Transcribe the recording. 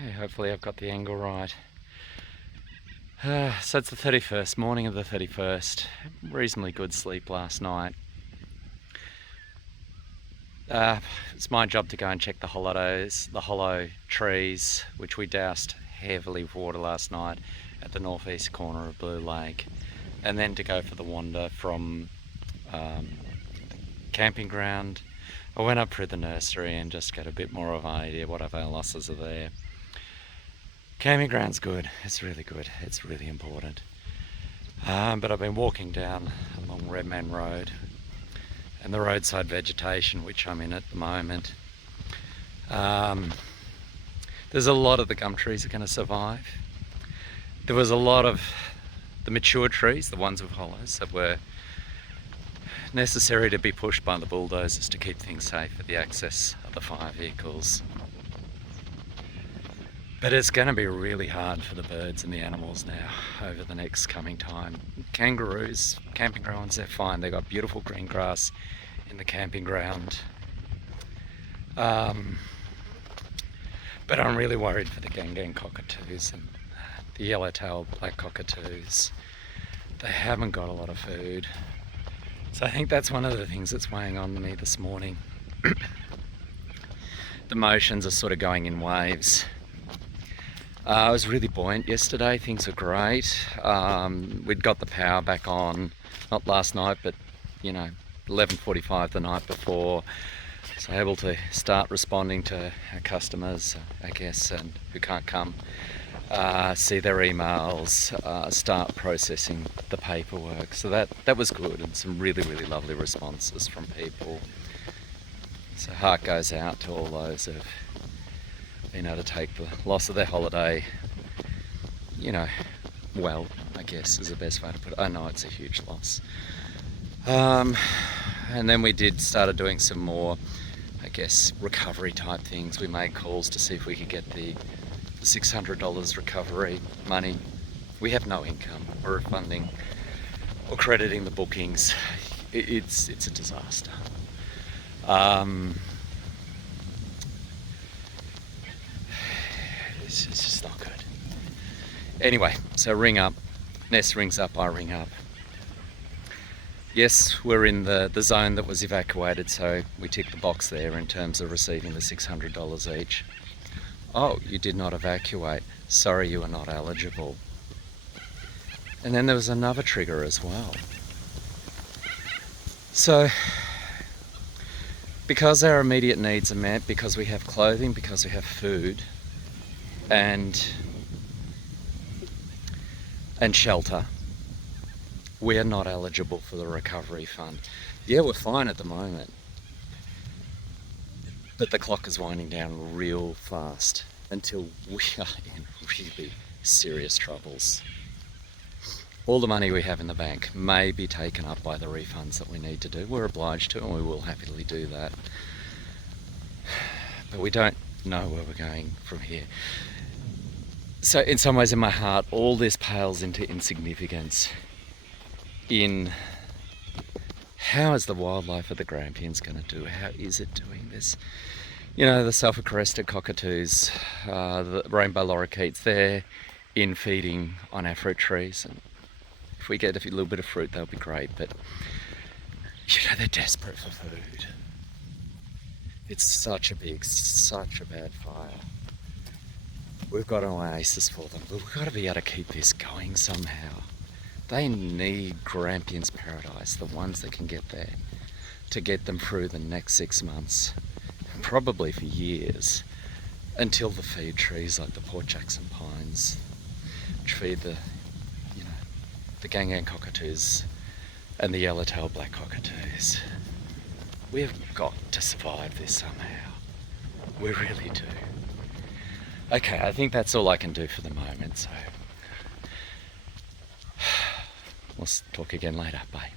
Okay, hopefully I've got the angle right. So it's the 31st, morning of the 31st. Reasonably good sleep last night. It's my job to go and check the hollow trees, which we doused heavily with water last night at the northeast corner of Blue Lake, and then to go for the wander from the camping ground. I went up through the nursery and just get a bit more of an idea what our losses are there. Camping ground's good, it's really good, it's really important. But I've been walking down along Redman Road and the roadside vegetation, which I'm in at the moment. There's a lot of the gum trees are going to survive. There was a lot of the mature trees, the ones with hollows, that were necessary to be pushed by the bulldozers to keep things safe at the access of the fire vehicles. But it's going to be really hard for the birds and the animals now over the next coming time. Kangaroos, camping grounds, they're fine. They've got beautiful green grass in the camping ground. But I'm really worried for the gang cockatoos and the yellow-tailed black cockatoos. They haven't got a lot of food. So I think that's one of the things that's weighing on me this morning. The motions are sort of going in waves. I was really buoyant yesterday, things are great. We'd got the power back on, not last night, but 11:45 the night before. So able to start responding to our customers, I guess, and who can't come, see their emails, start processing the paperwork. So that was good, and some really, really lovely responses from people. So heart goes out to all those who've been able to take the loss of their holiday, well, I guess is the best way to put it. I know it's a huge loss. And then we started doing some more, I guess, recovery type things. We made calls to see if we could get the $600 recovery money. We have no income or refunding or crediting the bookings. It's a disaster. It's just not good. Anyway, so ring up. Ness rings up, I ring up. Yes, we're in the zone that was evacuated, so we tick the box there in terms of receiving the $600 each. Oh, you did not evacuate. Sorry, you are not eligible. And then there was another trigger as well. So, because our immediate needs are met, because we have clothing, because we have food, and shelter, we are not eligible for the recovery fund. Yeah, we're fine at the moment, but the clock is winding down real fast until we are in really serious troubles. All the money we have in the bank may be taken up by the refunds that we need to do. We're obliged to, and we will happily do that. But we don't know where we're going from here. So in some ways in my heart, all this pales into insignificance in how is the wildlife of the Grampians going to do? How is it doing this? The sulphur-crested cockatoos, the rainbow lorikeets, they're in feeding on our fruit trees, and if we get a little bit of fruit, that'll be great, but they're desperate for food. It's such a bad fire. We've got an oasis for them, but we've got to be able to keep this going somehow. They need Grampians Paradise, the ones that can get there, to get them through the next 6 months, probably for years, until the feed trees like the Port Jackson pines, which feed the gang cockatoos and the yellow-tailed black cockatoos. We've got to survive this somehow. We really do. Okay, I think that's all I can do for the moment, so we'll talk again later. Bye.